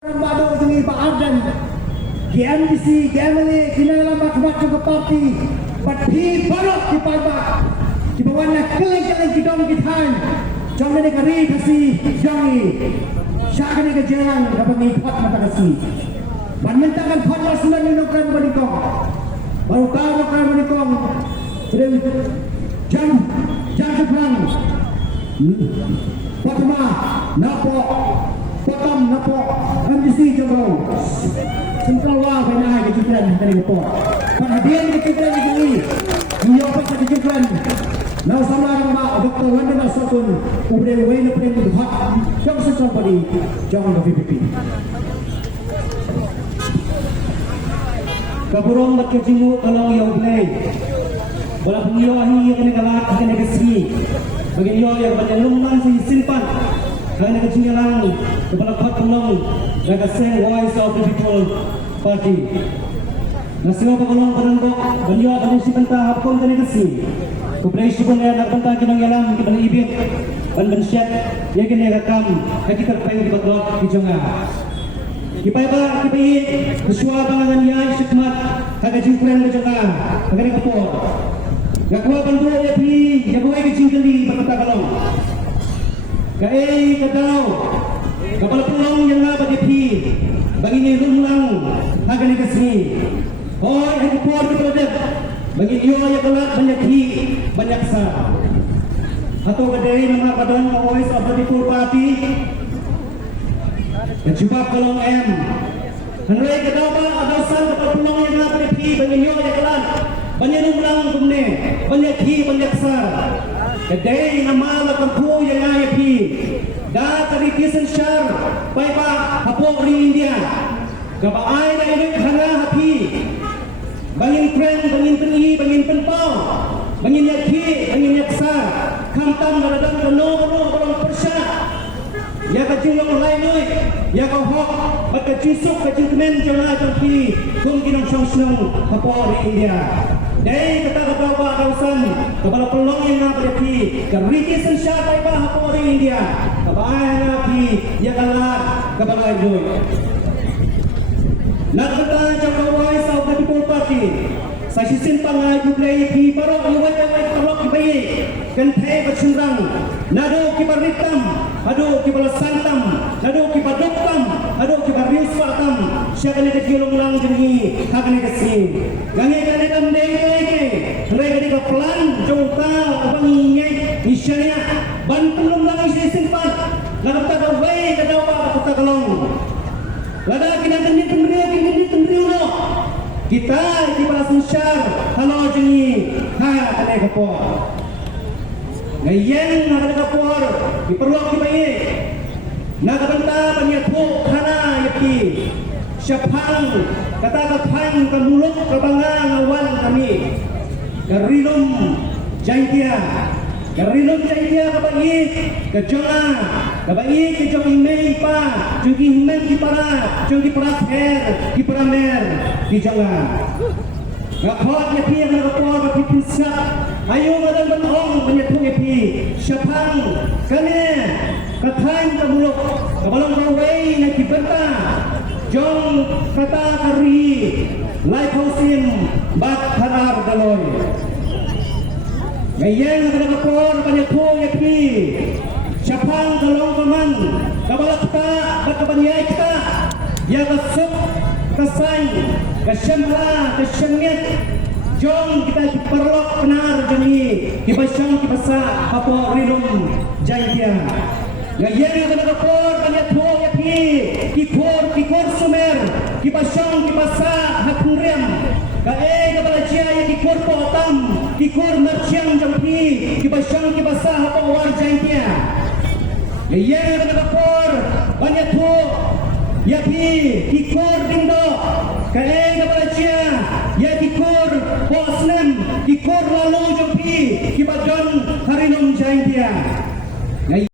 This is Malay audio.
Baru ini Pak Ardan, GMDC, GMLA, kinalang macam-macam ke parti, parti baru di Palembang, di bawahnya keleng-keleng di dong kita, jangan ni kari kasih jangi, siapa ni kejalan dapat mengikut mata kasih, menentangkan fatwa sunan ni nukran berikong, baru kau nukran berikong, jam seberang, Fatma, Napok, Potom Napok, MDC Jombo, Sentral Wah Benai kejutan dari Nepok. Perhatian kejutan ini, menjawab kejutan. Nah sama nama Dr. Wandana Sotun, udah wena pun hak, jangan sesuatu di jangan ke PPP. Kaburong berkecimu kalau yang play, bola pengiyo ahi kena galak kena kesini. Bagi iyo yang berlumban si simpan kerana kecinyalan kepala kuat penolong dan sing voice of the people party. Nasiwa penolong penembok bagi iyo akan si pentah hapon kena kesini. Kupresi pun yang nak pentah kinong yalam kita ibit dan bensyat ia kena rekam kaki terpeng di bawah di jonga. Kipai ba kipai kesuah pangangan ia syikmat kagak jingkren ke jonga kagak kapor. Gakwa bantu ya pi, ya boleh kecingkeli berkata kalong. Kai kadau, kapal pelong yang apa dia pi, bagi ni rumlang, harga ni kesini. Oh, yang kupor di produk, bagi iyo yang kelak banyak hi, banyak sah. Atau kadai nama badan voice of the people party, kejubah kalong M. Henry kadau ba ada sang kapal pelong yang apa dia pi, bagi iyo yang kelak. Banyak umlang kumne, banyak hi, banyak sar. Kedai nama lakuku yang ayah pi. Dah tadi kisan syar, baik pak hapok di India. Gapa ay na ini hanga hapi. Bangin tren, bangin penhi, bangin penpau, bangin yakhi, bangin yaksar. Kamtam daradang kano balong persya. Ya kacing long lai noi, ya kau hok, bat kacing suk kacing kemen jangan ajang pi. Kum kinong syong hapok di India. Dari kata-kata Pak Kausan, kepala pelong yang nak berhenti, keriki sensyata Pak Hapori India, kebahagiaan lagi, ya kalah kepala itu. Nak kata jangka voice of the people party, saya simpang lagi play di parok luwet parok kibai, kenthe bercundrang, nado kibar hitam, ado kibar santam, nado kibar doktam, ado kibar rius fatam, siapa ni kecilong lang jengi, hak ni kesini, gange gange kamde. Mereka di pelan jauhta abang ingin misalnya bantu lagi saya simpan lalu tak away kada apa kita kalong lada kita tendiri no kita di balas syar halo jengi ha ada kapor ngayen ada kapor diperluan kita ini nak benta banyak pok kana yaki syapang kata kapang kamuluk kebangan awan kami Garilum Jaitia kapai kejonga kapai kejong imei pa jugi himen ki para jugi para her ki para mer ki jonga ngakot ya pi ang rapor ki pinsa ayo madan banong banyatung ya pi syapang kane kathain kamulok kabalong rawai na ki benta jong kata kari lai pausim bat harar daloy ngayon na kapor banyak po yapi syapang kalong kaman kabalak ta bakabanyay kita ya kasuk kasay kasyamla kasyamit jong kita diperlok benar jani kibasyong kibasa hapo rilum jaitia ngayon na kapor banyak po yapi kikor sumer kibasyong kibasa hapungrem kae kabalajia ya kikor po atam kikor marciang jampi kibasyang kibasa hapo war jaitia ngayon na kapor banyak po yapi kikor dindo kae kabalajia ya kikor po asnem kikor lalu jampi kibajon harinum jaitia